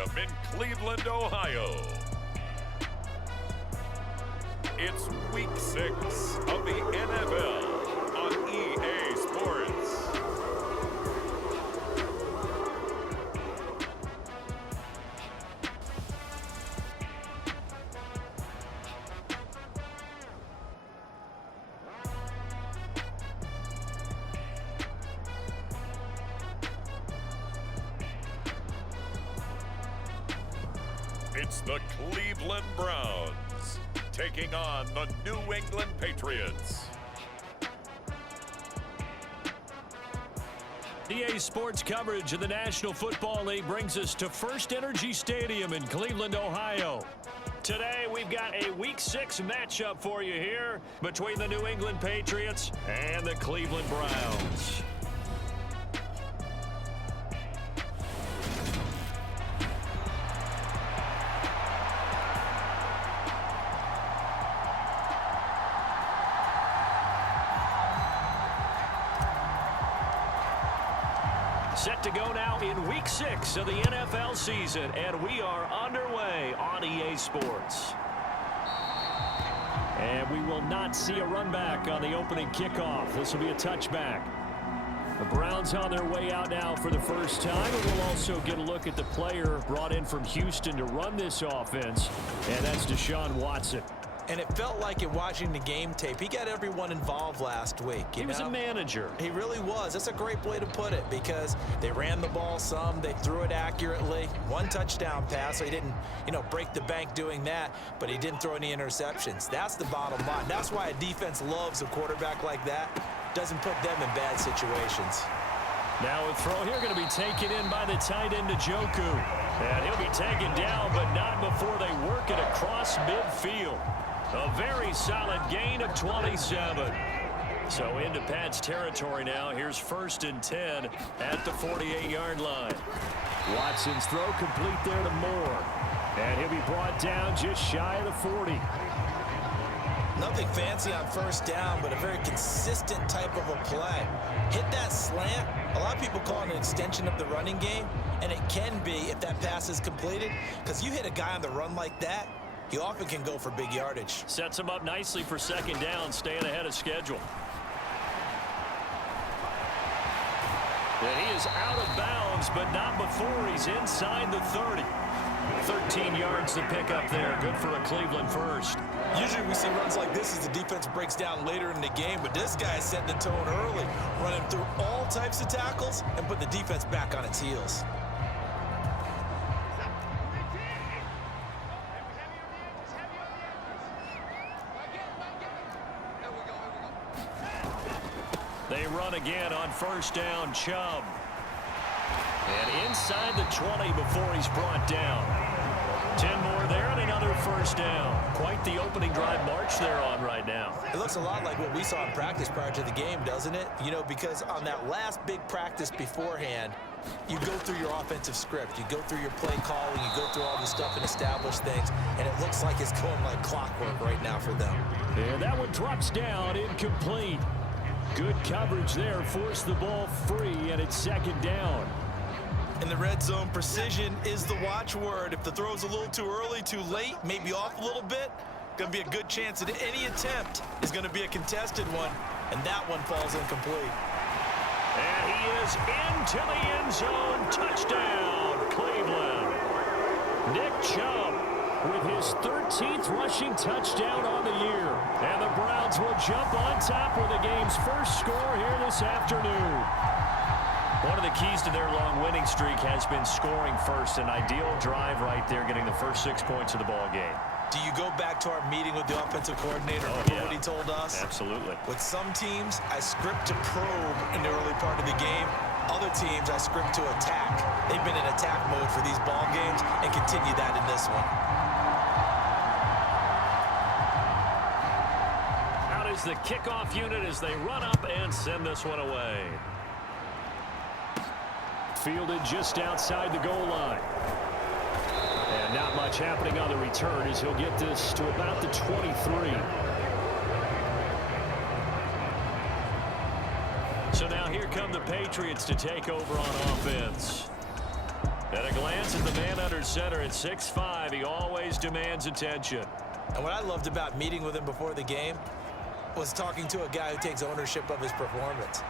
Stadium in Cleveland, Ohio. It's Week 6 of the NFL on EA Sports. It's the Cleveland Browns taking on the New England Patriots. EA Sports coverage of the National Football League brings us to First Energy Stadium in Cleveland, Ohio. Today, we've got a Week 6 matchup for you here between the New England Patriots and the Cleveland Browns. Set to go now in Week 6 of the NFL season, and we are underway on EA Sports. And we will not see a run back on the opening kickoff. This will be a touchback. The Browns on their way out now for the first time, and we'll also get a look at the player brought in from Houston to run this offense, and that's Deshaun Watson. And it felt like in watching the game tape, he got everyone involved last week. He was a manager. He really was. That's a great way to put it because they ran the ball some. They threw it accurately. One touchdown pass, so he didn't, break the bank doing that, but he didn't throw any interceptions. That's the bottom line. That's why a defense loves a quarterback like that. Doesn't put them in bad situations. Now a throw here going to be taken in by the tight end Njoku. And he'll be taken down, but not before they work it across midfield. A very solid gain of 27. So into Pat's territory now. Here's 1st and 10 at the 48-yard line. Watson's throw complete there to Moore. And he'll be brought down just shy of the 40. Nothing fancy on first down, but a very consistent type of a play. Hit that slant. A lot of people call it an extension of the running game, and it can be if that pass is completed, because you hit a guy on the run like that, he often can go for big yardage. Sets him up nicely for 2nd down, staying ahead of schedule. And he is out of bounds, but not before he's inside the 30. 13 yards to pick up there. Good for a Cleveland first. Usually we see runs like this as the defense breaks down later in the game, but this guy is setting the tone early, running through all types of tackles and put the defense back on its heels. They run again on 1st down, Chubb. And inside the 20 before he's brought down. 10 more there and another 1st down. Quite the opening drive march they're on right now. It looks a lot like what we saw in practice prior to the game, doesn't it? Because on that last big practice beforehand, you go through your offensive script. You go through your play calling. You go through all the stuff and establish things. And it looks like it's going like clockwork right now for them. And that one drops down, incomplete. Good coverage there, forced the ball free, and it's 2nd down. In the red zone, precision is the watchword. If the throw's a little too early, too late, maybe off a little bit, going to be a good chance that any attempt is going to be a contested one, and that one falls incomplete. And he is into the end zone. Touchdown, Cleveland. Nick Chubb with his 13th rushing touchdown on the year. And the Browns will jump on top with the game's first score here this afternoon. One of the keys to their long winning streak has been scoring first. An ideal drive right there, getting the first 6 points of the ball game. Do you go back to our meeting with the offensive coordinator? Yeah. What he told us? Absolutely. With some teams, I script to probe in the early part of the game. Other teams, I script to attack. They've been in attack mode for these ball games and continue that in this one. Out is the kickoff unit as they run up and send this one away. Fielded just outside the goal line. And not much happening on the return as he'll get this to about the 23. So now here come the Patriots to take over on offense. At a glance at the man under center at 6'5", he always demands attention. And what I loved about meeting with him before the game was talking to a guy who takes ownership of his performance.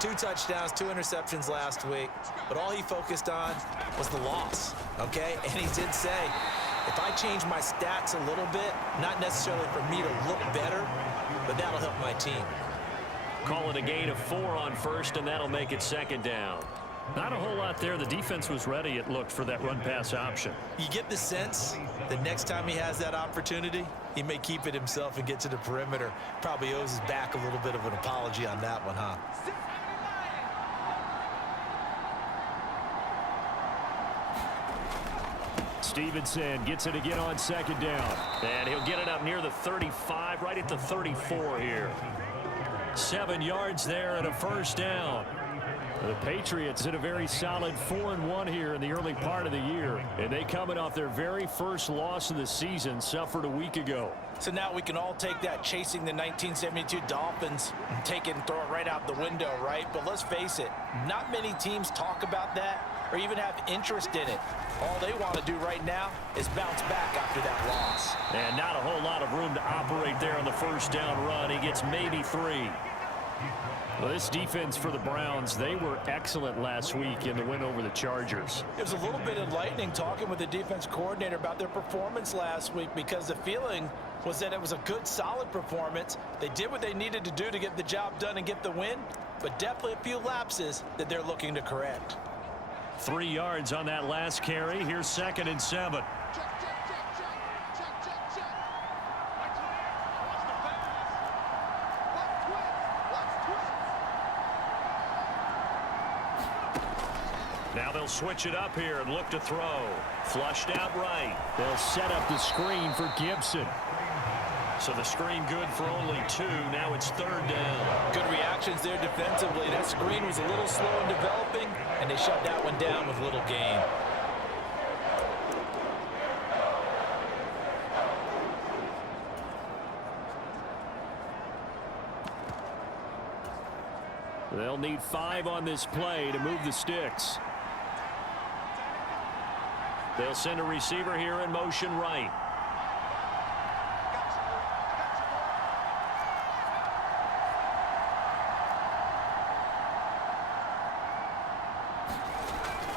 2 touchdowns, 2 interceptions last week, but all he focused on was the loss, okay? And he did say, if I change my stats a little bit, not necessarily for me to look better, but that'll help my team. Call it a gain of 4 on first, and that'll make it 2nd down. Not a whole lot there. The defense was ready, it looked, for that run-pass option. You get the sense that next time he has that opportunity, he may keep it himself and get to the perimeter. Probably owes his back a little bit of an apology on that one, huh? Stevenson gets it again on 2nd down. And he'll get it up near the 35, right at the 34 here. 7 yards there and a 1st down. The Patriots hit a very solid 4-1 here in the early part of the year. And they coming off their very first loss of the season, suffered a week ago. So now we can all take that chasing the 1972 Dolphins and take it and throw it right out the window, right? But let's face it, not many teams talk about that or even have interest in it. All they want to do right now is bounce back after that loss. And not a whole lot of room to operate there on the 1st down run. He gets maybe 3. Well, this defense for the Browns, they were excellent last week in the win over the Chargers. It was a little bit enlightening talking with the defense coordinator about their performance last week, because the feeling was that it was a good, solid performance. They did what they needed to do to get the job done and get the win, but definitely a few lapses that they're looking to correct. 3 yards on that last carry. Here's 2nd and 7. Now they'll switch it up here and look to throw. Flushed out right. They'll set up the screen for Gibson. So the screen good for only 2. Now it's 3rd down. Good reactions there defensively. That screen was a little slow in developing, and they shut that one down with little gain. They'll need 5 on this play to move the sticks. They'll send a receiver here in motion right.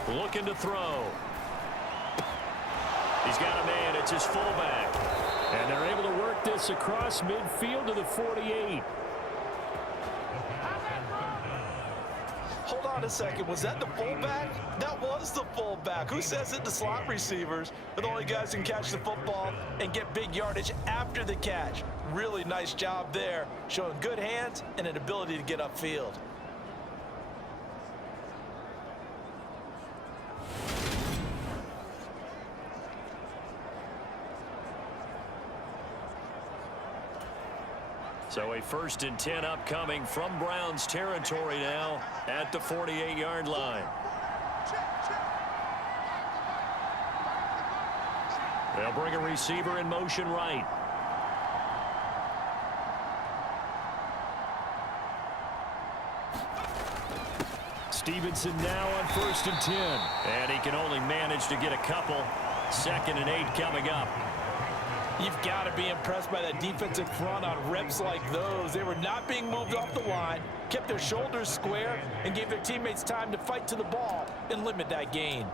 Looking to throw. He's got a man. It's his fullback. And they're able to work this across midfield to the 48. Hold on a second. Was that the fullback? That was the fullback. Who says it? The slot receivers are the only guys who can catch the football and get big yardage after the catch. Really nice job there, showing good hands and an ability to get upfield. So a 1st and 10 upcoming from Browns territory now at the 48-yard line. They'll bring a receiver in motion right. Stevenson now on 1st and 10. And he can only manage to get a couple. 2nd and 8 coming up. You've got to be impressed by that defensive front on reps like those. They were not being moved off the line, kept their shoulders square, and gave their teammates time to fight to the ball and limit that gain.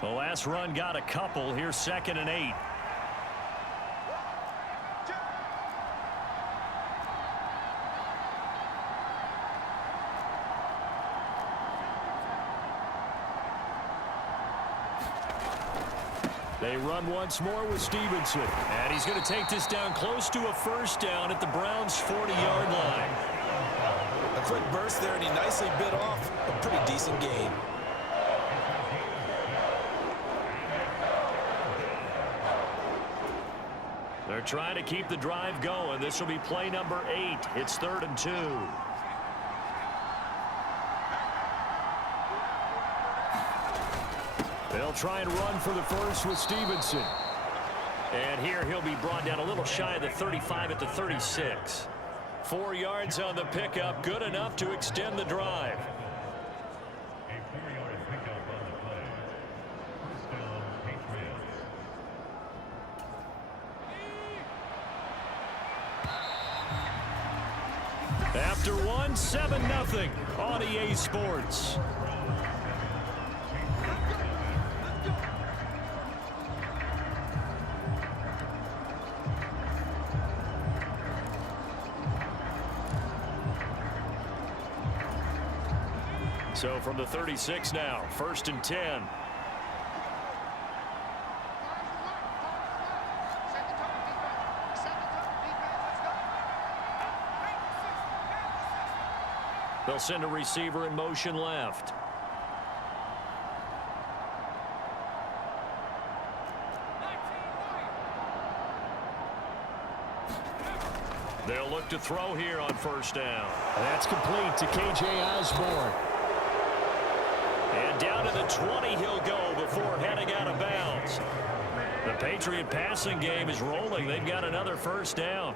The last run got a couple. Here's 2nd and 8. They run once more with Stevenson. And he's going to take this down close to a 1st down at the Browns' 40-yard line. A quick burst there, and he nicely bit off a pretty decent gain. They're trying to keep the drive going. This will be play number 8. It's 3rd and 2. They'll try and run for the 1st with Stevenson. And here he'll be brought down a little shy of the 35 at the 36. 4 yards on the pickup, good enough to extend the drive. After one, 7-0 on EA Sports. So from the 36 now, 1st and 10. They'll send a receiver in motion left. They'll look to throw here on 1st down. That's complete to K.J. Osborne. And down to the 20 he'll go before heading out of bounds. The Patriot passing game is rolling. They've got another 1st down.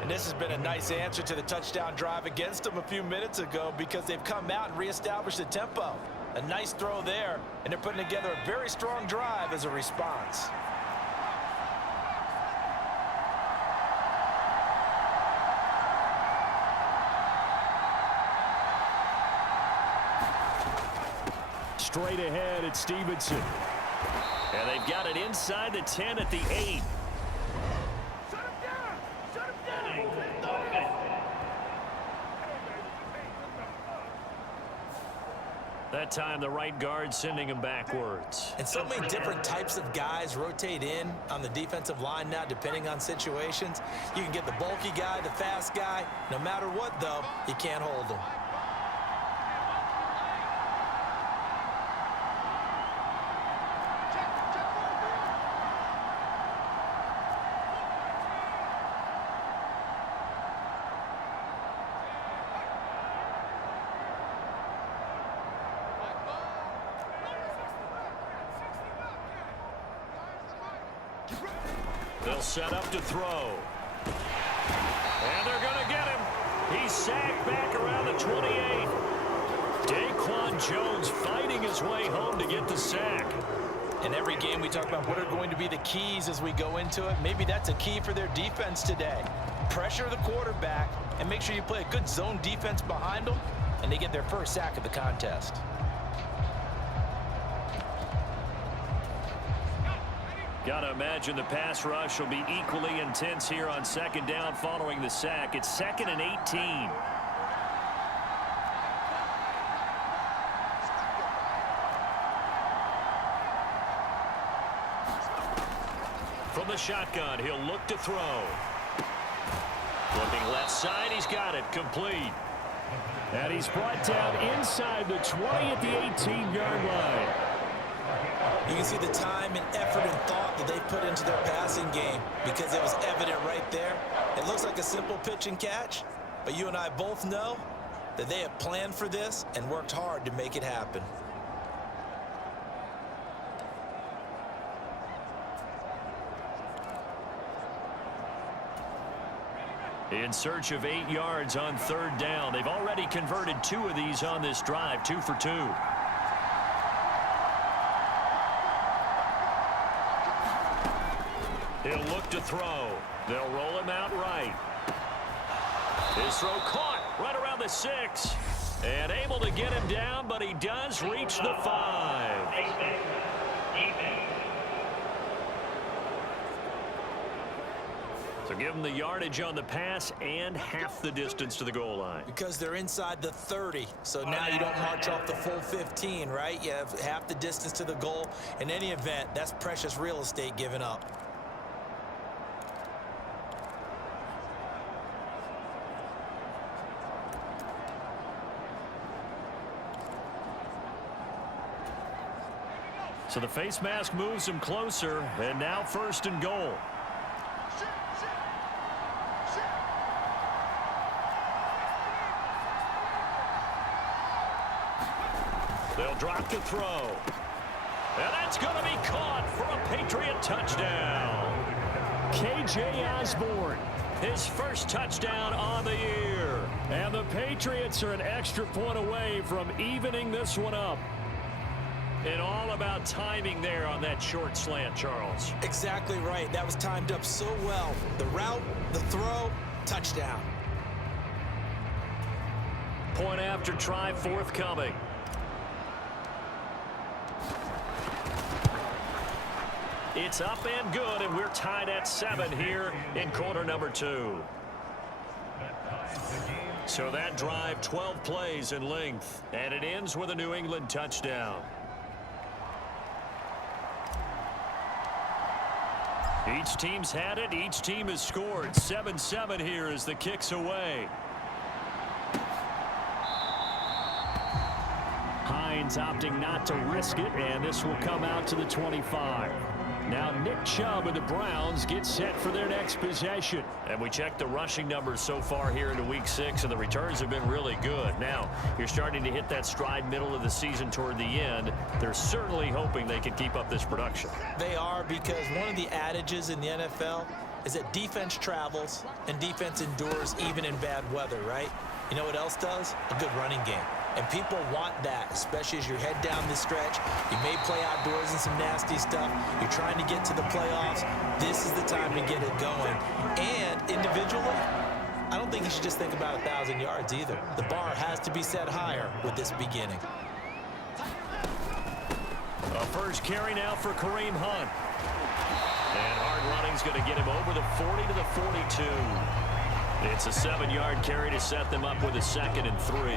And this has been a nice answer to the touchdown drive against them a few minutes ago because they've come out and reestablished the tempo. A nice throw there, and they're putting together a very strong drive as a response. Straight ahead at Stevenson. And they've got it inside the 10 at the 8. That time the right guard sending him backwards. And so many different types of guys rotate in on the defensive line now depending on situations. You can get the bulky guy, the fast guy. No matter what, though, you can't hold them. They'll set up to throw. And they're going to get him. He's sacked back around the 28. Daquan Jones fighting his way home to get the sack. In every game we talk about what are going to be the keys as we go into it. Maybe that's a key for their defense today. Pressure the quarterback and make sure you play a good zone defense behind them, and they get their first sack of the contest. Got to imagine the pass rush will be equally intense here on 2nd down following the sack. It's 2nd and 18. From the shotgun, he'll look to throw. Looking left side, he's got it, complete. And he's brought down inside the 20 at the 18-yard line. You can see the time and effort and thought that they put into their passing game because it was evident right there. It looks like a simple pitch and catch, but you and I both know that they have planned for this and worked hard to make it happen. In search of 8 yards on 3rd down. They've already converted 2 of these on this drive, 2 for 2. He'll look to throw. They'll roll him out right. His throw caught right around the 6. And able to get him down, but he does reach the 5. So give him the yardage on the pass and half the distance to the goal line. Because they're inside the 30, so now you don't march off the full 15, right? You have half the distance to the goal. In any event, that's precious real estate given up. So the face mask moves him closer, and now 1st and goal. They'll drop to throw. And that's going to be caught for a Patriot touchdown. K.J. Osborne. His first touchdown on the year. And the Patriots are an extra point away from evening this one up. And all about timing there on that short slant, Charles. Exactly right. That was timed up so well. The route, the throw, touchdown. Point after try forthcoming. It's up and good, and we're tied at 7 here in quarter number 2. So that drive, 12 plays in length, and it ends with a New England touchdown. Each team's had it. Each team has scored. 7-7 here as the kick's away. Hines opting not to risk it, and this will come out to the 25. Now Nick Chubb and the Browns get set for their next possession. And we checked the rushing numbers so far here into week 6, and the returns have been really good. Now, you're starting to hit that stride middle of the season toward the end. They're certainly hoping they can keep up this production. They are, because one of the adages in the NFL is that defense travels and defense endures even in bad weather, right? You know what else does? A good running game. And people want that, especially as you head down the stretch. You may play outdoors in some nasty stuff. You're trying to get to the playoffs. This is the time to get it going. And individually, I don't think you should just think about 1,000 yards either. The bar has to be set higher with this beginning. A first carry now for Kareem Hunt. And hard running's going to get him over the 40 to the 42. It's a 7-yard carry to set them up with a 2nd and 3.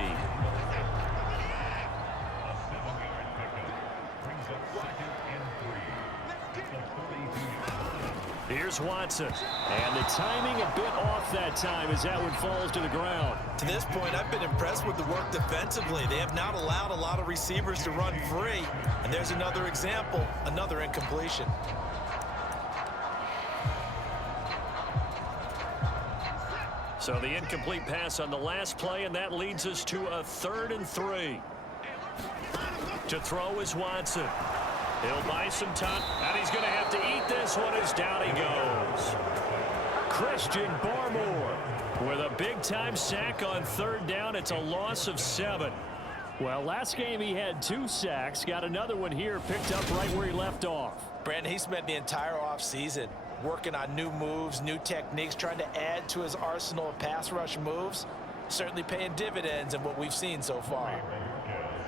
Here's Watson. And the timing a bit off that time as that one falls to the ground. To this point, I've been impressed with the work defensively. They have not allowed a lot of receivers to run free. And there's another example, another incompletion. So the incomplete pass on the last play, and that leads us to a 3rd and 3. To throw is Watson. He'll buy some time, and he's going to have to eat this one as down he goes. Christian Barmore with a big-time sack on 3rd down. It's a loss of 7. Well, last game he had 2 sacks. Got another one here, picked up right where he left off. Brandon, he spent the entire offseason working on new moves, new techniques, trying to add to his arsenal of pass rush moves. Certainly paying dividends in what we've seen so far.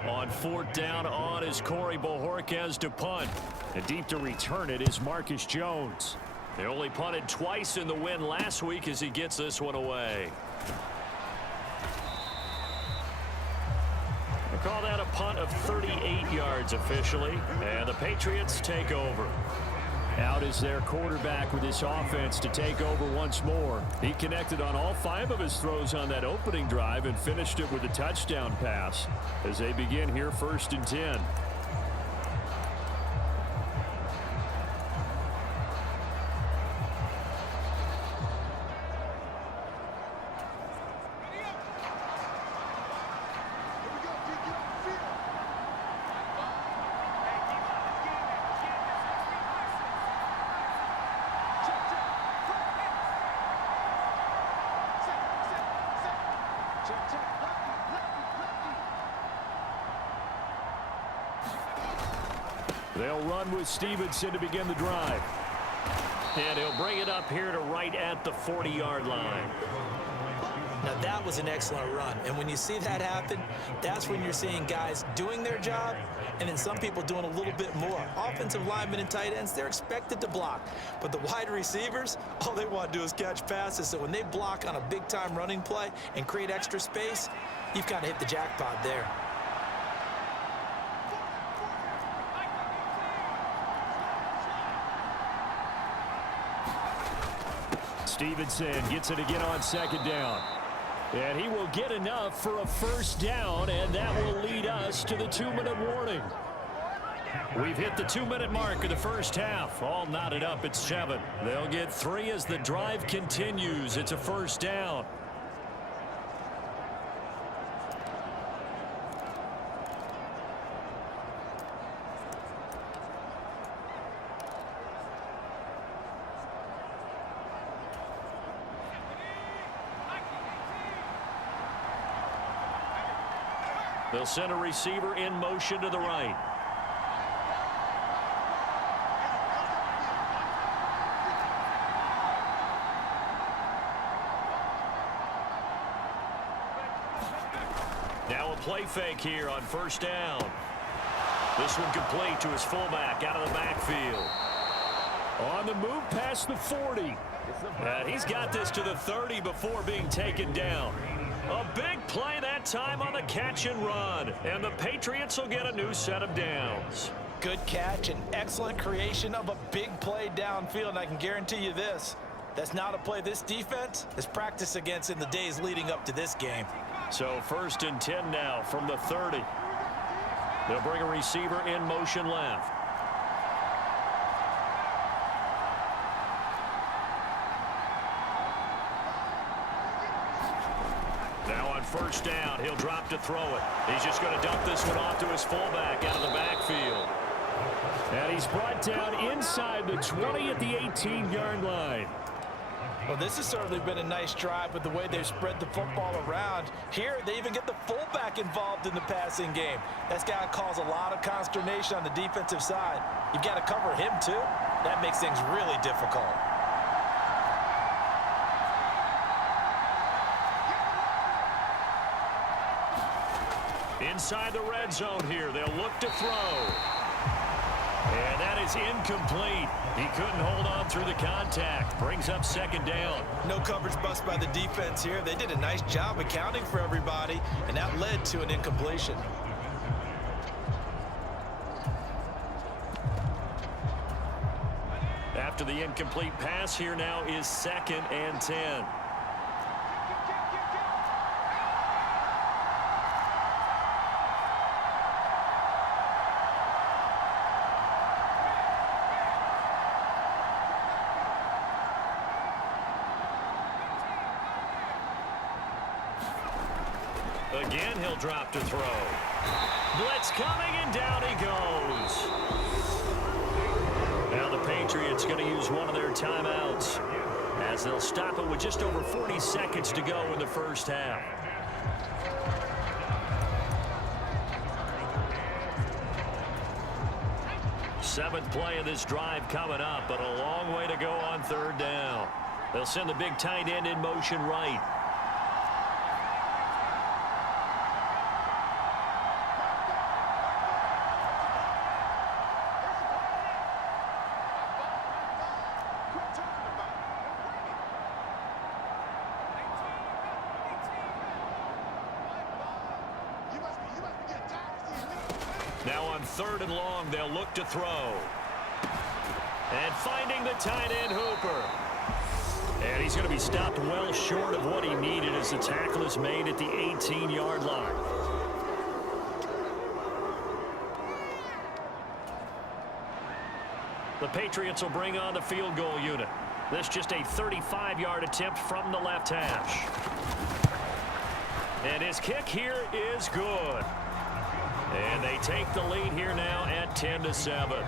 On 4th down on is Corey Bojorquez to punt. And deep to return it is Marcus Jones. They only punted twice in the win last week as he gets this one away. We'll call that a punt of 38 yards officially, and the Patriots take over. Out is their quarterback with his offense to take over once more. He connected on all 5 of his throws on that opening drive and finished it with a touchdown pass as they begin here 1st and 10. They'll run with Stevenson to begin the drive. And he'll bring it up here to right at the 40-yard line. Now that was an excellent run. And when you see that happen, that's when you're seeing guys doing their job and then some people doing a little bit more. Offensive linemen and tight ends, they're expected to block. But the wide receivers, all they want to do is catch passes. So when they block on a big-time running play and create extra space, you've kind of hit the jackpot there. Stevenson gets it again on 2nd down. And he will get enough for a 1st down, and that will lead us to the 2-minute warning. We've hit the 2-minute mark of the first half. All knotted up at 7. They'll get 3 as the drive continues. It's a 1st down. They'll send a receiver in motion to the right. Now a play fake here on first down. This one complete to his fullback out of the backfield. On the move past the 40. And he's got this to the 30 before being taken down. A big play that time on the catch and run. And the Patriots will get a new set of downs. Good catch and excellent creation of a big play downfield. And I can guarantee you this, that's not a play this defense has practiced against in the days leading up to this game. So 1st and 10 now from the 30. They'll bring a receiver in motion left. Now on first down, he'll drop to throw it. He's just going to dump this one off to his fullback out of the backfield. And he's brought down inside the 20 at the 18-yard line. Well, this has certainly been a nice drive with the way they've spread the football around. Here, they even get the fullback involved in the passing game. That's got to cause a lot of consternation on the defensive side. You've got to cover him, too. That makes things really difficult. Inside the red zone here, they'll look to throw. And that is incomplete. He couldn't hold on through the contact. Brings up 2nd down. No coverage bust by the defense here. They did a nice job accounting for everybody, and that led to an incompletion. After the incomplete pass, here now is 2nd and 10. Again, he'll drop to throw. Blitz coming, and down he goes. Now the Patriots going to use one of their timeouts as they'll stop it with just over 40 seconds to go in the first half. Seventh play of this drive coming up, but a long way to go on 3rd down. They'll send the big tight end in motion right. Now on 3rd and long, they'll look to throw. And finding the tight end Hooper. And he's going to be stopped well short of what he needed as the tackle is made at the 18-yard line. The Patriots will bring on the field goal unit. This just a 35-yard attempt from the left hash. And his kick here is good. And they take the lead here now at 10-7.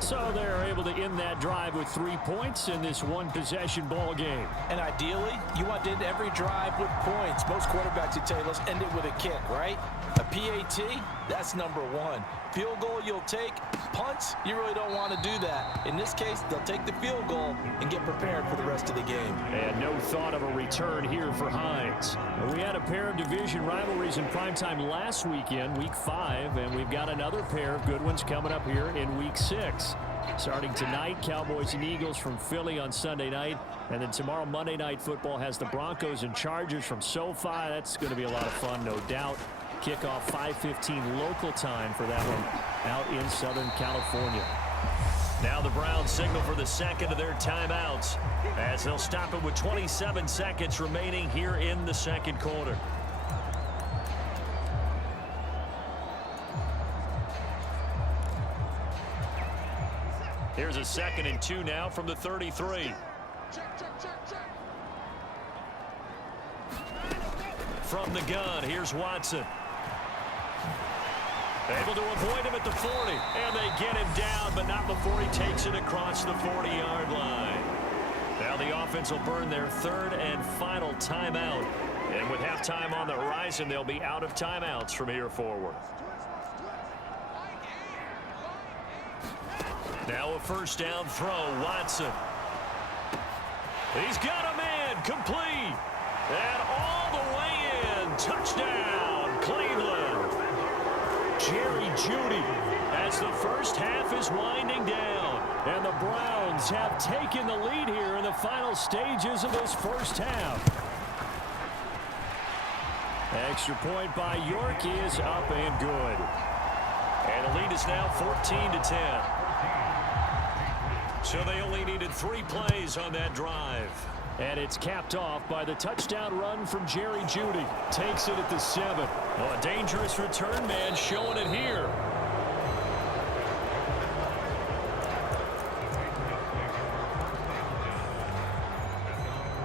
So they're able to end that drive with 3 points in this one-possession ball game. And ideally, you want to end every drive with points. Most quarterbacks would tell you, let's end it with a kick, right? A PAT, that's number 1. Field goal you'll take. Punts, you really don't want to do that. In this case, they'll take the field goal and get prepared for the rest of the game. And no thought of a return here for Hines. We had a pair of division rivalries in primetime last weekend, Week 5, and we've got another pair of good ones coming up here in Week 6. Starting tonight, Cowboys and Eagles from Philly on Sunday night. And then tomorrow, Monday Night Football has the Broncos and Chargers from SoFi. That's going to be a lot of fun, no doubt. Kickoff 5:15 local time for that one out in Southern California. Now the Browns signal for the second of their timeouts as they'll stop it with 27 seconds remaining here in the second quarter. Here's a 2nd and 2 now from the 33. From the gun, here's Watson. Able to avoid him at the 40, and they get him down, but not before he takes it across the 40-yard line. Now the offense Dolphins will burn their third and final timeout. And with halftime on the horizon, they'll be out of timeouts from here forward. Now a first down throw, Watson. He's got a man, complete. And all the way in, touchdown, Cleveland. Jerry Jeudy as the first half is winding down. And the Browns have taken the lead here in the final stages of this first half. Extra point by York is up and good. And the lead is now 14-10. So they only needed 3 plays on that drive. And it's capped off by the touchdown run from Jerry Jeudy. Takes it at the 7. Oh, a dangerous return man showing it here.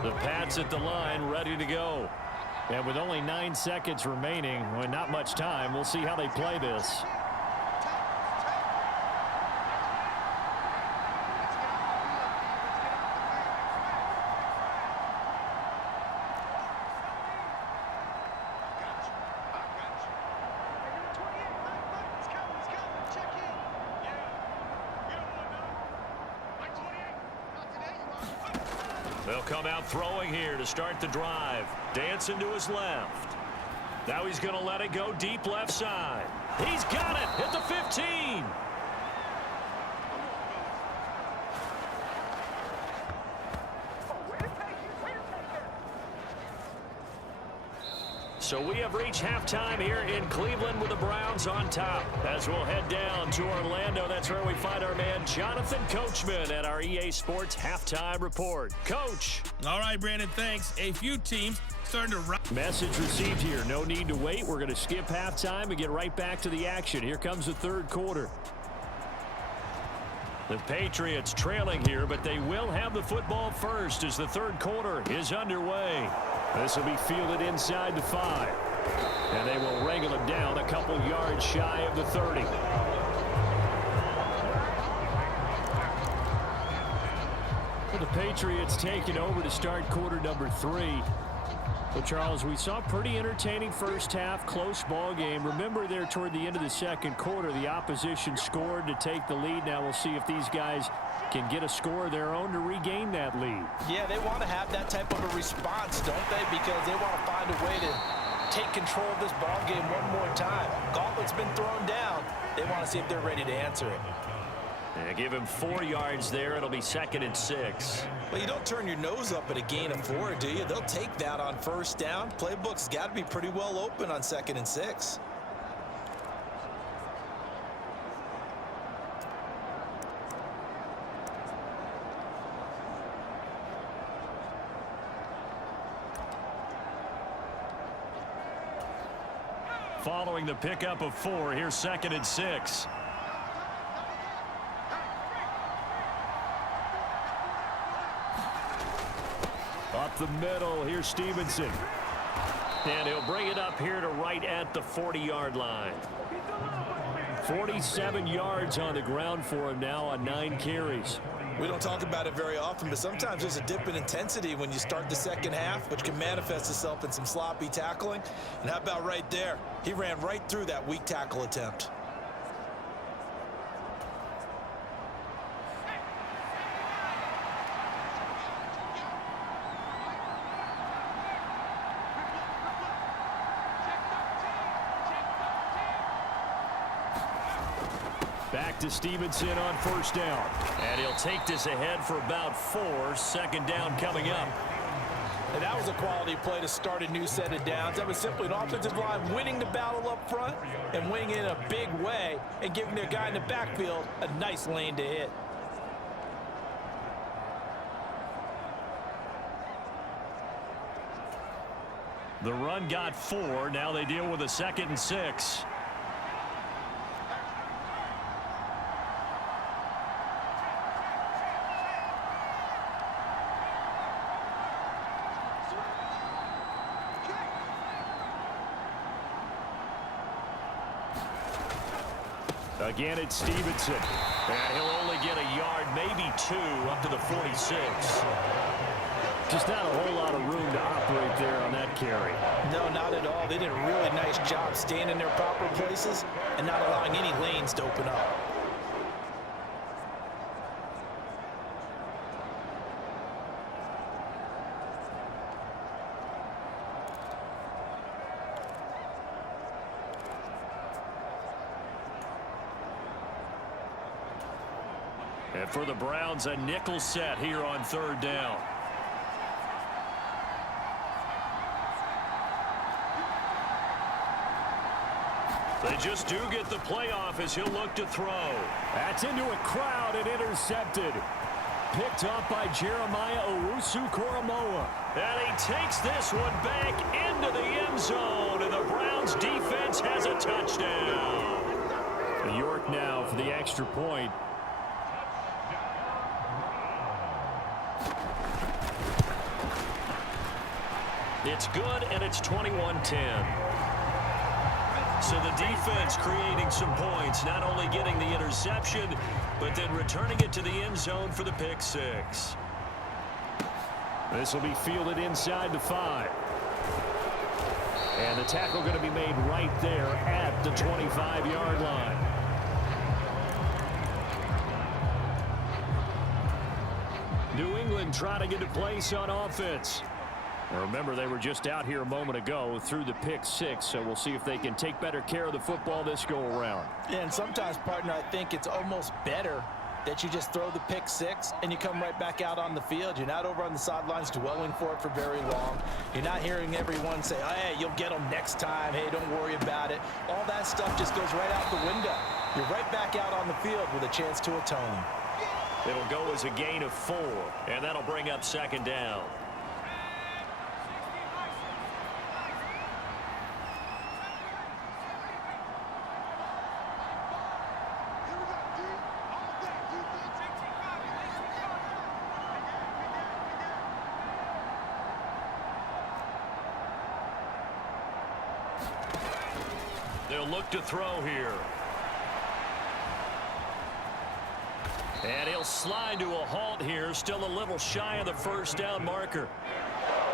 The Pats at the line, ready to go. And with only 9 seconds remaining, well, not much time, we'll see how they play this. They'll come out throwing here to start the drive. Dancing to his left. Now he's going to let it go deep left side. He's got it at the 15. So we have reached halftime here in Cleveland with the Browns on top. As we'll head down to Orlando, that's where we find our man Jonathan Coachman at our EA Sports Halftime Report. Coach. All right, Brandon, thanks. A few teams starting to... Message received here. No need to wait. We're going to skip halftime and get right back to the action. Here comes the third quarter. The Patriots trailing here, but they will have the football first as the third quarter is underway. This will be fielded inside the 5. And they will wrangle it down a couple yards shy of the 30. The Patriots taking over to start quarter number 3. But, Charles, we saw a pretty entertaining first half, close ball game. Remember there toward the end of the second quarter, the opposition scored to take the lead. Now we'll see if these guys can get a score of their own to regain that lead. Yeah, they want to have that type of a response, don't they? Because they want to find a way to take control of this ball game one more time. Gauntlet's been thrown down. They want to see if they're ready to answer it. And give him 4 yards there. It'll be 2nd and 6. Well, you don't turn your nose up at a gain of 4, do you? They'll take that on first down. Playbook's got to be pretty well open on 2nd and 6. Following the pickup of 4, here's 2nd and 6. Up the middle, here's Stevenson. And he'll bring it up here to right at the 40-yard line. 47 yards on the ground for him now on 9 carries. We don't talk about it very often, but sometimes there's a dip in intensity when you start the second half, which can manifest itself in some sloppy tackling. And how about right there? He ran right through that weak tackle attempt. Back to Stevenson on first down. And he'll take this ahead for about 4. 2nd down coming up. And that was a quality play to start a new set of downs. That was simply an offensive line winning the battle up front and winning in a big way and giving their guy in the backfield a nice lane to hit. The run got 4. Now they deal with a 2nd and 6. Again, it's Stevenson. And he'll only get a yard, maybe 2, up to the 46. Just not a whole lot of room to operate there on that carry. No, not at all. They did a really nice job staying in their proper places and not allowing any lanes to open up. And for the Browns, a nickel set here on third down. They just do get the playoff as he'll look to throw. That's into a crowd and intercepted. Picked up by Jeremiah Owusu-Koramoah. And he takes this one back into the end zone, and the Browns defense has a touchdown. York now for the extra point. It's good, and it's 21-10. So the defense creating some points, not only getting the interception, but then returning it to the end zone for the pick six. This will be fielded inside the 5. And the tackle going to be made right there at the 25-yard line. New England trying to get a place on offense. Remember, they were just out here a moment ago through the pick 6, so we'll see if they can take better care of the football this go-around. Yeah, and sometimes, partner, I think it's almost better that you just throw the pick 6 and you come right back out on the field. You're not over on the sidelines dwelling for it for very long. You're not hearing everyone say, oh, hey, you'll get them next time. Hey, don't worry about it. All that stuff just goes right out the window. You're right back out on the field with a chance to atone. It'll go as a gain of 4, and that'll bring up second down. They'll look to throw here. And he'll slide to a halt here, still a little shy of the first down marker.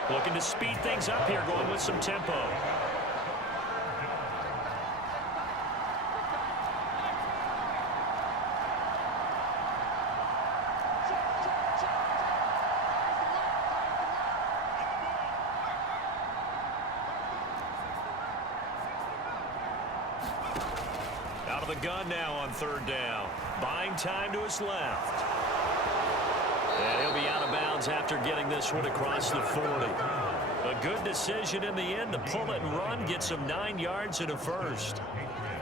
Looking to speed things up here, going with some tempo. Out of the gun now on third down. Buying time to his left. And he'll be out of bounds after getting this one across the 40. A good decision in the end to pull it and run, get some 9 yards and a first.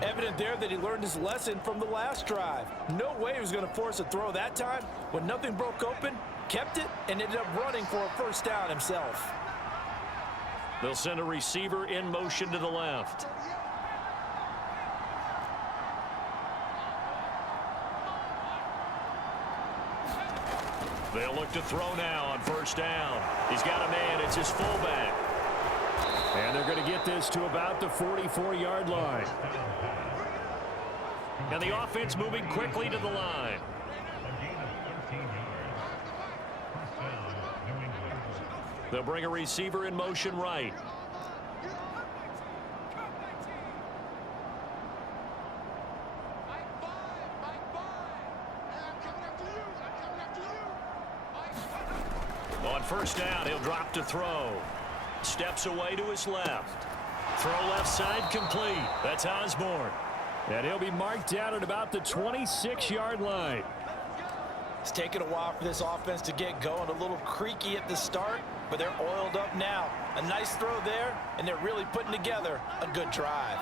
Evident there that he learned his lesson from the last drive. No way he was going to force a throw that time. When nothing broke open, kept it, and ended up running for a first down himself. They'll send a receiver in motion to the left. They'll look to throw now on first down. He's got a man. It's his fullback. And they're going to get this to about the 44-yard line. And the offense moving quickly to the line. They'll bring a receiver in motion right. On first down, he'll drop to throw. Steps away to his left. Throw left side complete. That's Osborne. And he'll be marked down at about the 26-yard line. It's taken a while for this offense to get going. A little creaky at the start, but they're oiled up now. A nice throw there, and they're really putting together a good drive.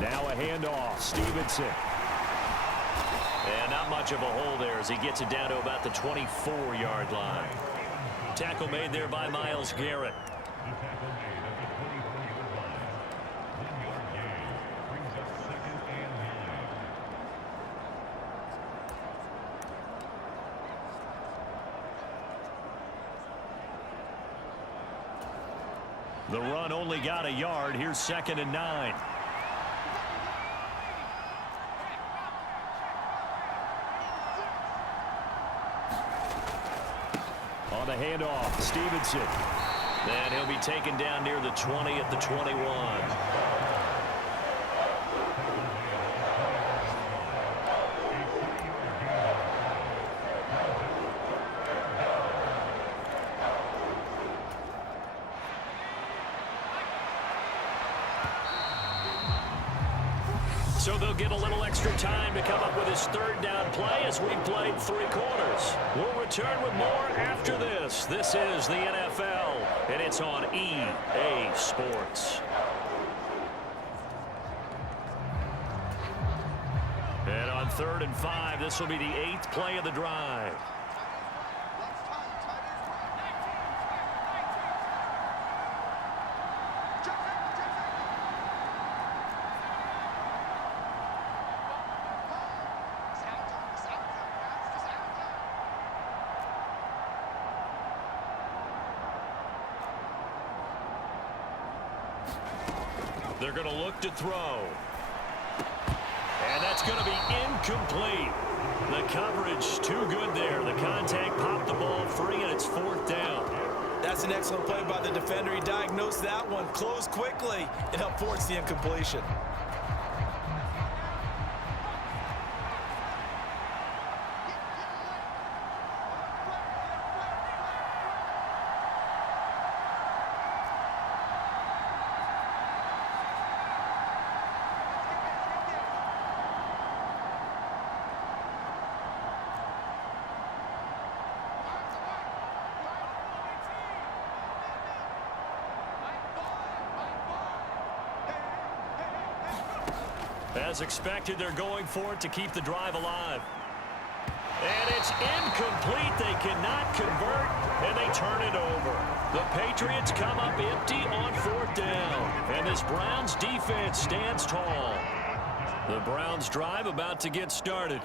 Now a handoff. Stevenson. And not much of a hole there as he gets it down to about the 24-yard line. Tackle made there by Myles Garrett. The run only got a yard. Here's 2nd and 9. On the handoff, Stevenson. And he'll be taken down near the 20 at the 21. So they'll get a little extra time to come up with his third down play as we've played 3 quarters. We'll return with more after this. This is the NFL, and it's on EA Sports. And on 3rd and 5, this will be the 8th play of the drive. They're going to look to throw. And that's going to be incomplete. The coverage too good there. The contact popped the ball free, and it's 4th down. That's an excellent play by the defender. He diagnosed that one, closed quickly, and helped force the incompletion. As expected, they're going for it to keep the drive alive. And it's incomplete. They cannot convert, and they turn it over. The Patriots come up empty on 4th down, and this Browns defense stands tall. The Browns drive about to get started.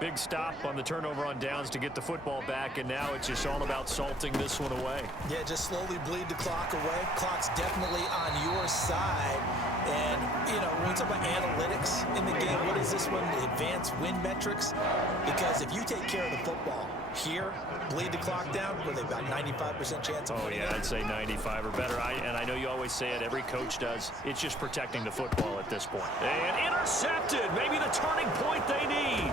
Big stop on the turnover on downs to get the football back, and now it's just all about salting this one away. Yeah, just slowly bleed the clock away. Clock's definitely on your side. And, you know, when we talk about analytics in the game, what is this one? Advanced win metrics? Because if you take care of the football here, bleed the clock down, where they've got 95% chance of winning. Oh, yeah, I'd say 95 or better. And I know you always say it, every coach does. It's just protecting the football at this point. And intercepted. Maybe the turning point they need.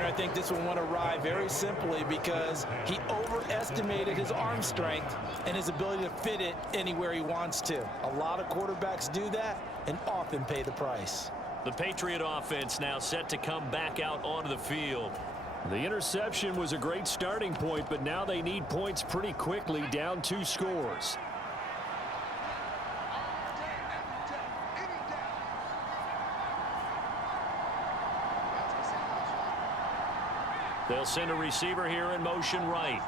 I think this one went awry very simply because he overestimated his arm strength and his ability to fit it anywhere he wants to. A lot of quarterbacks do that and often pay the price. The Patriot offense now set to come back out onto the field. The interception was a great starting point, but now they need points pretty quickly, down 2 scores. They'll send a receiver here in motion right.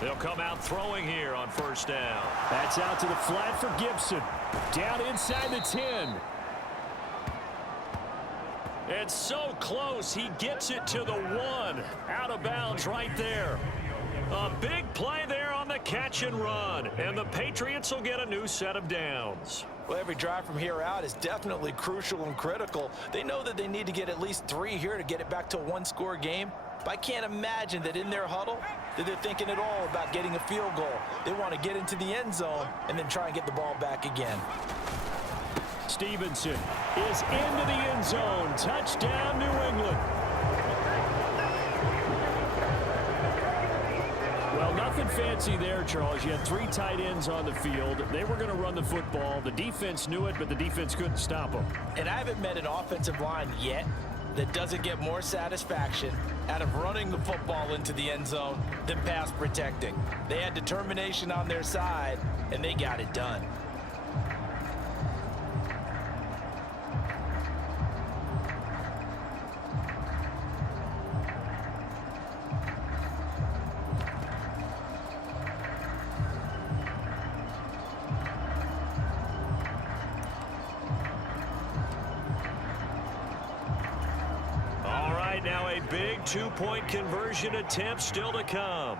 They'll come out throwing here on 1st down. That's out to the flat for Gibson. Down inside the 10. It's so close. He gets it to the 1. Out of bounds right there. A big play there on the catch and run. And the Patriots will get a new set of downs. Well, every drive from here out is definitely crucial and critical. They know that they need to get at least 3 here to get it back to a 1-score game. But I can't imagine that in their huddle that they're thinking at all about getting a field goal. They want to get into the end zone and then try and get the ball back again. Stevenson is into the end zone. Touchdown, New England. Well, nothing fancy there, Charles. You had 3 tight ends on the field. They were going to run the football. The defense knew it, but the defense couldn't stop them. And I haven't met an offensive line yet that doesn't get more satisfaction out of running the football into the end zone than pass protecting. They had determination on their side, and they got it done. Now a big 2-point conversion attempt still to come.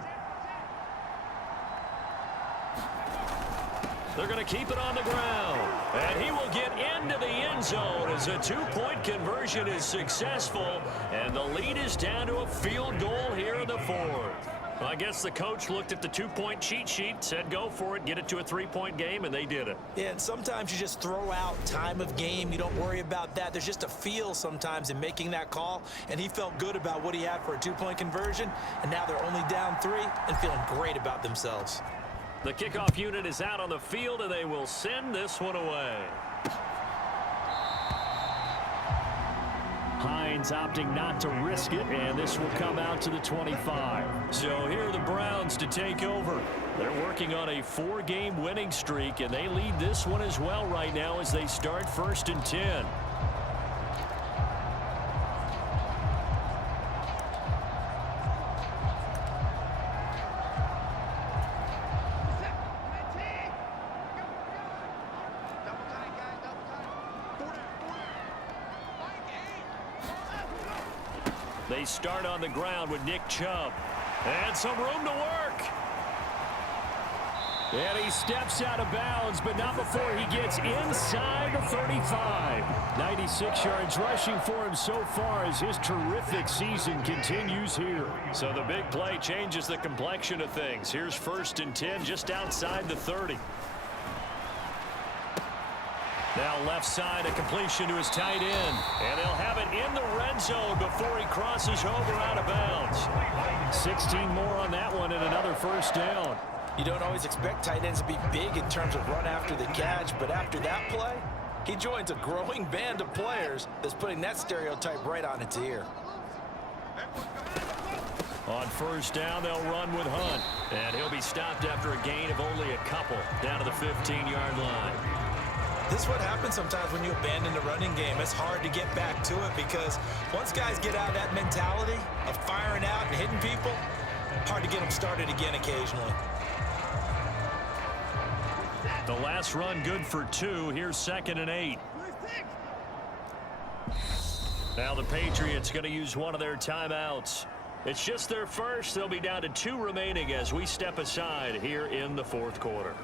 They're going to keep it on the ground. And he will get into the end zone as a two-point conversion is successful. And the lead is down to a field goal here in the fourth. Well, I guess the coach looked at the two-point cheat sheet, said go for it, get it to a three-point game, and they did it. Yeah, and sometimes you just throw out time of game. You don't worry about that. There's just a feel sometimes in making that call, and he felt good about what he had for a two-point conversion, and now they're only down 3 and feeling great about themselves. The kickoff unit is out on the field, and they will send this one away. Hines opting not to risk it, and this will come out to the 25. So here are the Browns to take over. They're working on a 4-game winning streak, and they lead this one as well right now as they start 1st and 10. They start on the ground with Nick Chubb. And some room to work. And he steps out of bounds, but not before he gets inside the 35. 96 yards rushing for him so far as his terrific season continues here. So the big play changes the complexion of things. Here's 1st and 10 just outside the 30. Now left side, a completion to his tight end. And they'll have it in the red zone before he crosses over out of bounds. 16 more on that one and another 1st down. You don't always expect tight ends to be big in terms of run after the catch, but after that play, he joins a growing band of players that's putting that stereotype right on its ear. On 1st down, they'll run with Hunt. And he'll be stopped after a gain of only a couple down to the 15-yard line. This is what happens sometimes when you abandon the running game. It's hard to get back to it because once guys get out of that mentality of firing out and hitting people, hard to get them started again occasionally. The last run good for 2. Here's 2nd and 8. Now the Patriots going to use one of their timeouts. It's just their first. They'll be down to 2 remaining as we step aside here in the 4th quarter.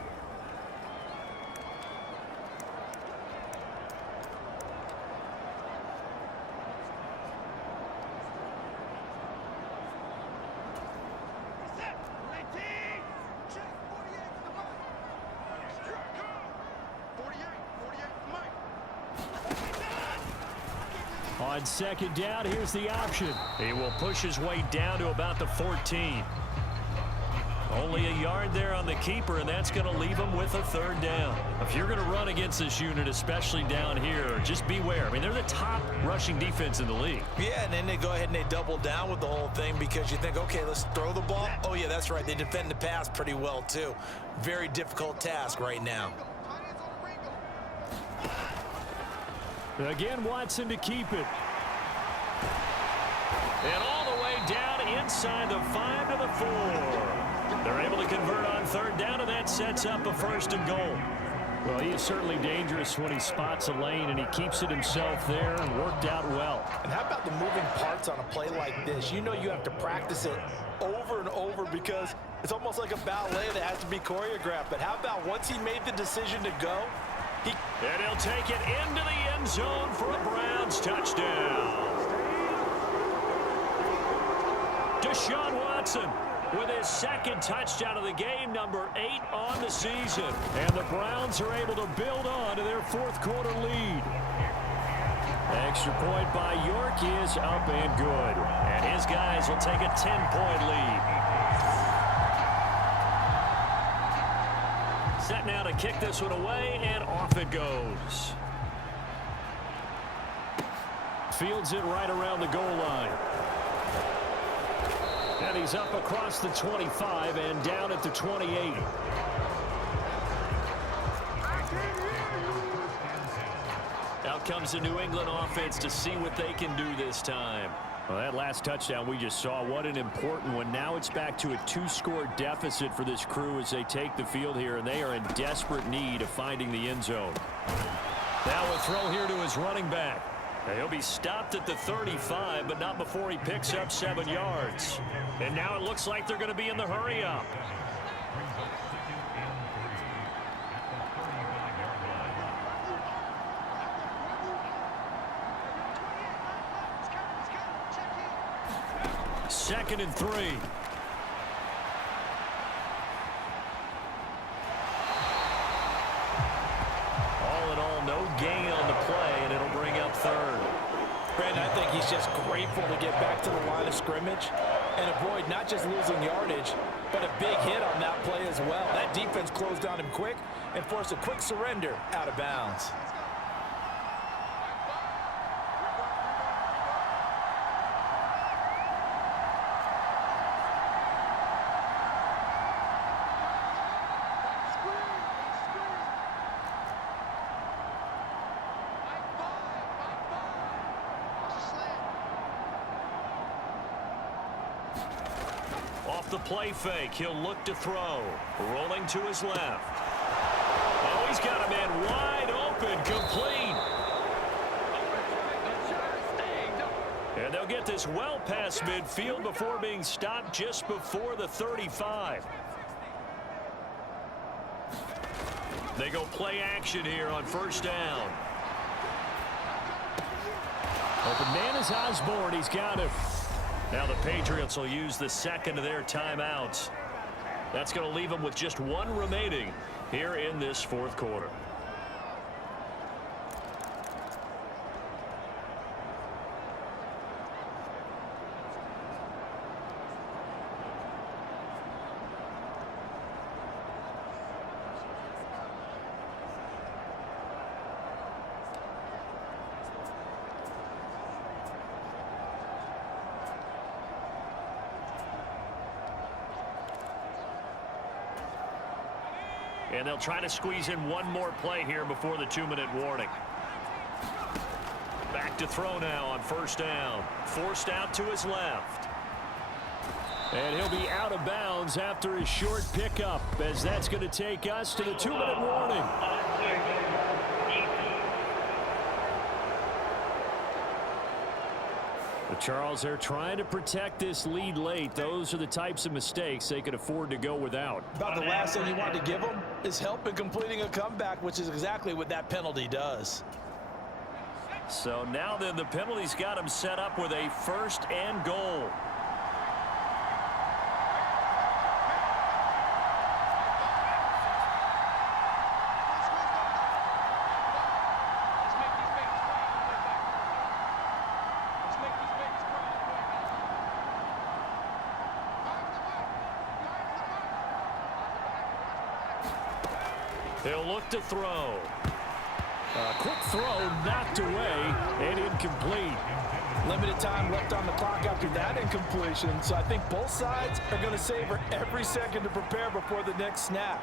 On 2nd down, here's the option. He will push his way down to about the 14. Only a yard there on the keeper, and that's going to leave him with a 3rd down. If you're going to run against this unit, especially down here, just beware. I mean, they're the top rushing defense in the league. Yeah, and then they go ahead and they double down with the whole thing because you think, okay, let's throw the ball. Oh, yeah, that's right. They defend the pass pretty well, too. Very difficult task right now. Again, Watson to keep it. And all the way down inside the 5 to the 4. They're able to convert on 3rd down, and that sets up a 1st and goal. Well, he is certainly dangerous when he spots a lane, and he keeps it himself there and worked out well. And how about the moving parts on a play like this? You know you have to practice it over and over because it's almost like a ballet that has to be choreographed. But how about once he made the decision to go, and he'll take it into the end zone for a Browns touchdown. Deshaun Watson with his 2nd touchdown of the game, number 8 on the season. And the Browns are able to build on to their 4th quarter lead. Extra point by York is up and good. And his guys will take a 10-point lead. Set now to kick this one away, and off it goes. Fields it right around the goal line. And he's up across the 25 and down at the 28. Out comes the New England offense to see what they can do this time. Well, that last touchdown we just saw, what an important one. Now it's back to a 2-score deficit for this crew as they take the field here, and they are in desperate need of finding the end zone. Now a throw here to his running back. He'll be stopped at the 35, but not before he picks up 7 yards. And now it looks like they're going to be in the hurry up. 2nd and 3. All in all, no gain on the play, and it'll bring up 3rd. Brandon, I think he's just grateful to get back to the line of scrimmage and avoid not just losing yardage, but a big hit on that play as well. That defense closed on him quick and forced a quick surrender out of bounds. Off the play fake, he'll look to throw. Rolling to his left. Oh, he's got a man wide open, complete. And they'll get this well past midfield before being stopped just before the 35. They go play action here on 1st down. Open man is Osborne. He's got him. Now the Patriots will use the 2nd of their timeouts. That's going to leave them with just 1 remaining here in this 4th quarter. And they'll try to squeeze in 1 more play here before the 2-minute warning. Back to throw now on 1st down. Forced out to his left. And he'll be out of bounds after his short pickup, as that's going to take us to the 2-minute warning. But Charles, they're trying to protect this lead late. Those are the types of mistakes they could afford to go without. About the last thing you want to give them is help in completing a comeback, which is exactly what that penalty does. So now then the penalty's got him set up with a 1st and goal. They'll look to throw. A quick throw knocked away and incomplete. Limited time left on the clock after that incompletion, so I think both sides are going to savor every second to prepare before the next snap.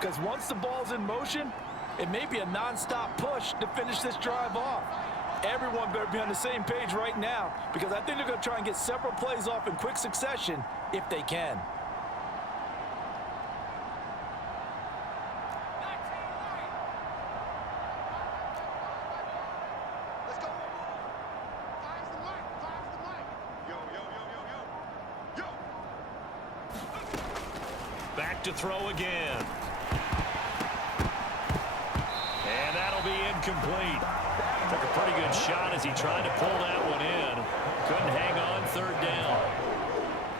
Because once the ball's in motion, it may be a non-stop push to finish this drive off. Everyone better be on the same page right now, because I think they're going to try and get several plays off in quick succession if they can. Back to throw again. And that'll be incomplete. Took a pretty good shot as he tried to pull that one in. Couldn't hang on 3rd down.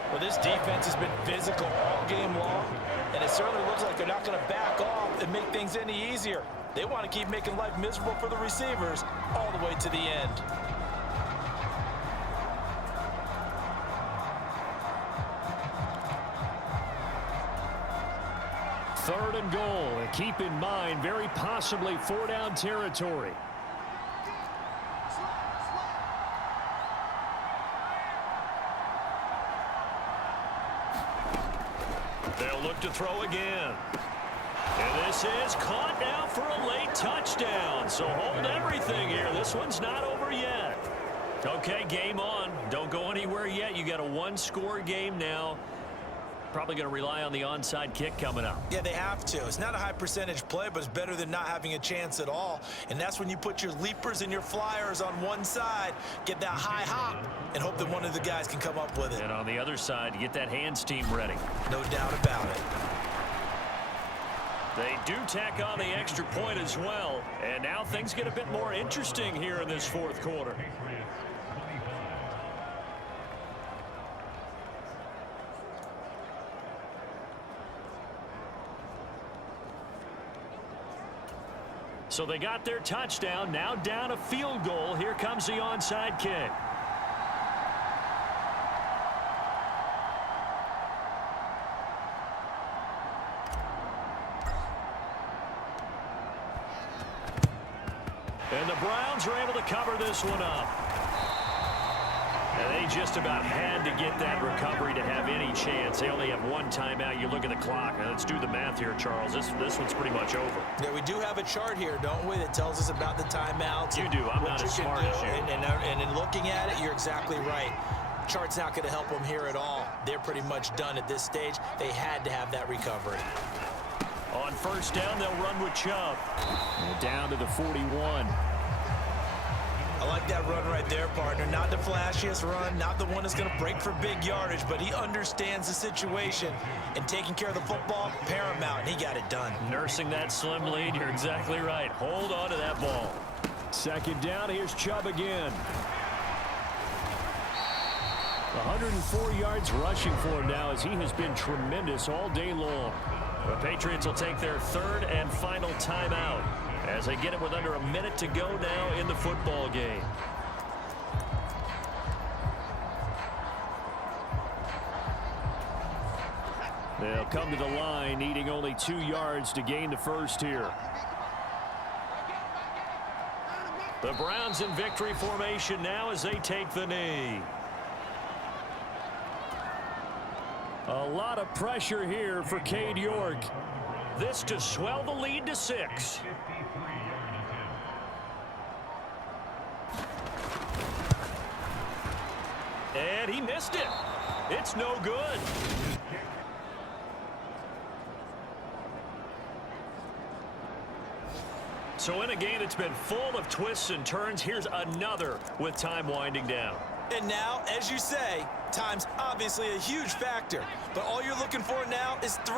Well, this defense has been physical all game long, and it certainly looks like they're not going to back off and make things any easier. They want to keep making life miserable for the receivers all the way to the end. Third and goal, and keep in mind, very possibly 4-down territory. They'll look to throw again. And this is caught now for a late touchdown. So hold everything here. This one's not over yet. Okay, game on. Don't go anywhere yet. You got a 1-score game now. Probably going to rely on the onside kick coming up. Yeah, they have to. It's not a high percentage play, but it's better than not having a chance at all. And that's when you put your leapers and your flyers on one side, get that high hop, and hope that one of the guys can come up with it. And on the other side, you get that hands team ready. No doubt about it. They do tack on the extra point as well. And now things get a bit more interesting here in this 4th quarter. So they got their touchdown. Now down a field goal. Here comes the onside kick. And the Browns are able to cover this one up. And they just about had to get that recovery to have any chance. They only have one timeout. You look at the clock. Now let's do the math here, Charles. This one's pretty much over. Yeah, we do have a chart here, don't we, that tells us about the timeouts. You do. I'm not as smart as you. And in looking at it, you're exactly right. Chart's not going to help them here at all. They're pretty much done at this stage. They had to have that recovery. On first down, they'll run with Chubb. And down to the 41. I like that run right there, partner. Not the flashiest run, not the one that's going to break for big yardage, but he understands the situation, and taking care of the football, paramount, and he got it done. Nursing that slim lead, you're exactly right. Hold on to that ball. Second down, here's Chubb again. 104 yards rushing for him now as he has been tremendous all day long. The Patriots will take their third and final timeout as they get it with under a minute to go now in the football game. They'll come to the line needing only 2 yards to gain the first here. The Browns in victory formation now as they take the knee. A lot of pressure here for Cade York. This to swell the lead to 6. And he missed it. It's no good. So in a game that's been full of twists and turns, here's another with time winding down. And now, as you say, time's obviously a huge factor. But all you're looking for now is 3.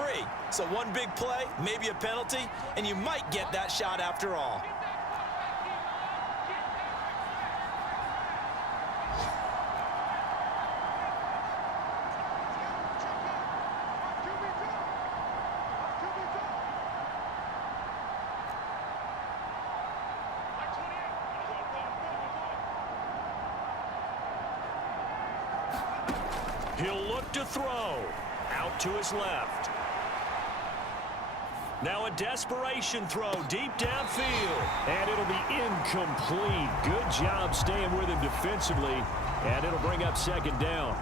So one big play, maybe a penalty, and you might get that shot after all. He'll look to throw. Out to his left. Now a desperation throw deep downfield. And it'll be incomplete. Good job staying with him defensively. And it'll bring up second down.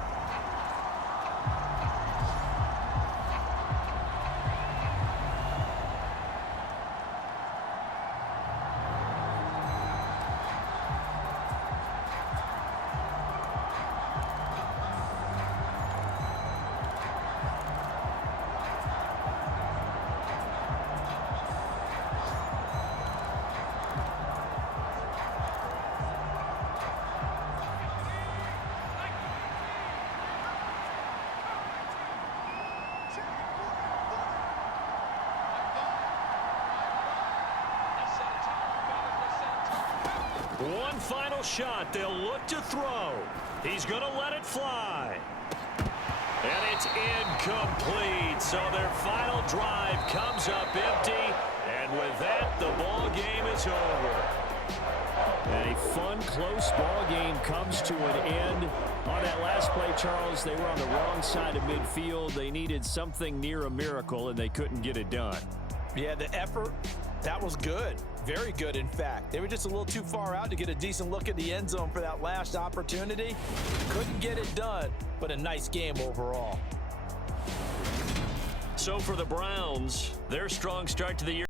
One final shot. They'll look to throw. He's going to let it fly. And it's incomplete. So their final drive comes up empty. And with that, the ball game is over. And a fun, close ball game comes to an end. On that last play, Charles, they were on the wrong side of midfield. They needed something near a miracle, and they couldn't get it done. Yeah, the effort, that was good. Very good, in fact. They were just a little too far out to get a decent look at the end zone for that last opportunity. Couldn't get it done, but a nice game overall. So for the Browns, their strong start to the year